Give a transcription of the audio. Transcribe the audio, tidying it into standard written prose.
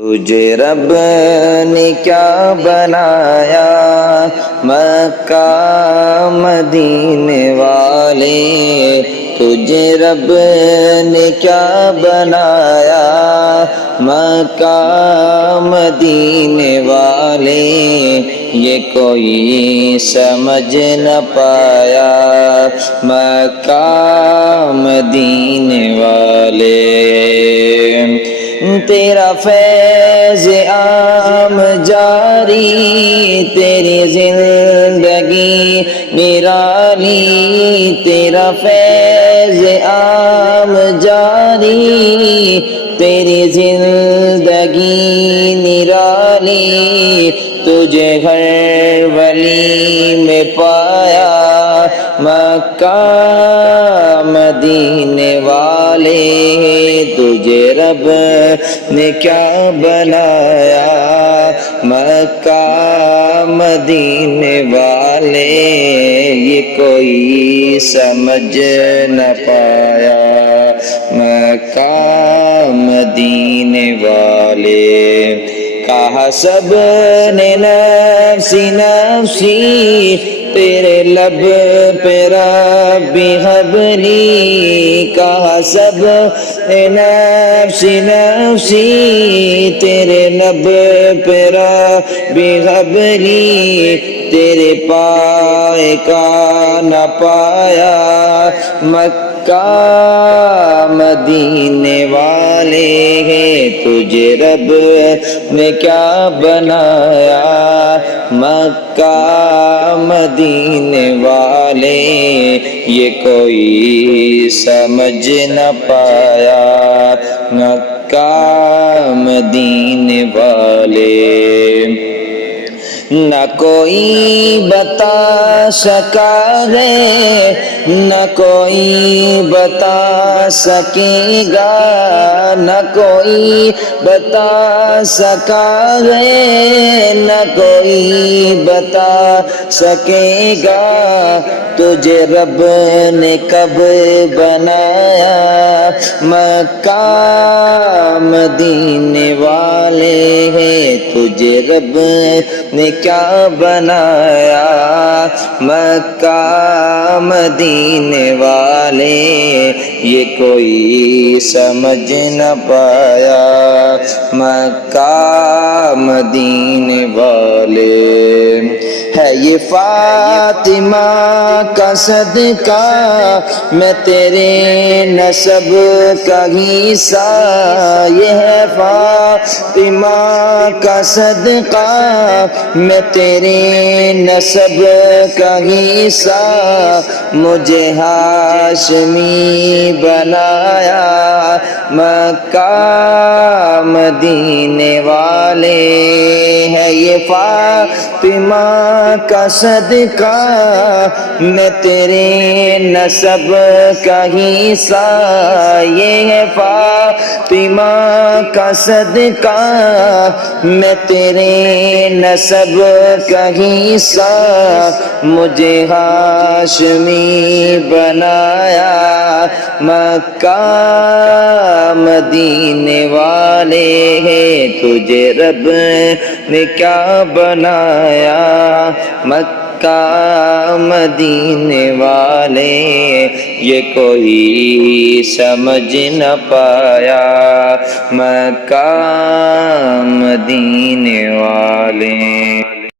تجھے رب نے کیا بنایا مکہ مدینے والے، تجھے رب نے کیا بنایا مکہ مدینے والے، یہ کوئی سمجھ نہ پایا مکہ مدینے والے۔ تیرا فیض عام جاری، تیری زندگی نرالی، تیرا فیض عام جاری، تیری زندگی نرالی، تجھے ہر ولی میں پایا مکہ مدینے والے، تجھے رب نے کیا بنایا مکہ مدینے والے، یہ کوئی سمجھ نہ پایا مکہ مدینے والے۔ کہا سب نے نفسی نفسی، تیرے لب پہ ربی حبلی، کہا سب نے نفسی نفسی، تیرے لب پہ ربی حبلی، تیرے پائے کا نہ پایا مکہ مدینے والے، تجھے رب نے کیا بنایا مکہ مدینے والے، یہ کوئی سمجھ نہ پایا مکہ مدینے والے۔ نہ کوئی بتا سکا ہے، نہ کوئی بتا سکے گا، نہ کوئی بتا سکا ہے، نہ کوئی بتا سکے گا، تجھے رب نے کب بنایا مکہ مدینے والے، تجھے رب نے کیا بنایا مکہ مدینے والے، یہ کوئی سمجھ نہ پایا مکہ مدینے والے۔ ہے یہ فاطمہ کا صدقہ، میں تیرے نسب کا حصہ، یہ ہے فاطمہ کا صدقہ، میں تیرے نسب کا حصہ، مجھے ہاشمی بنایا مکہ مدینے والے، ہے یہ فاطمہ کا صدقہ، میں تیرے نسب کا حصہ، یہ ہے فاطمہ کا صدقہ، میں تیرے نسب کا حصہ، مجھے ہاشمی بنایا مکہ مدینے والے، تجھے رب نے کیا بنایا مکہ مدینے والے، یہ کوئی سمجھ نہ پایا مکہ مدینے والے۔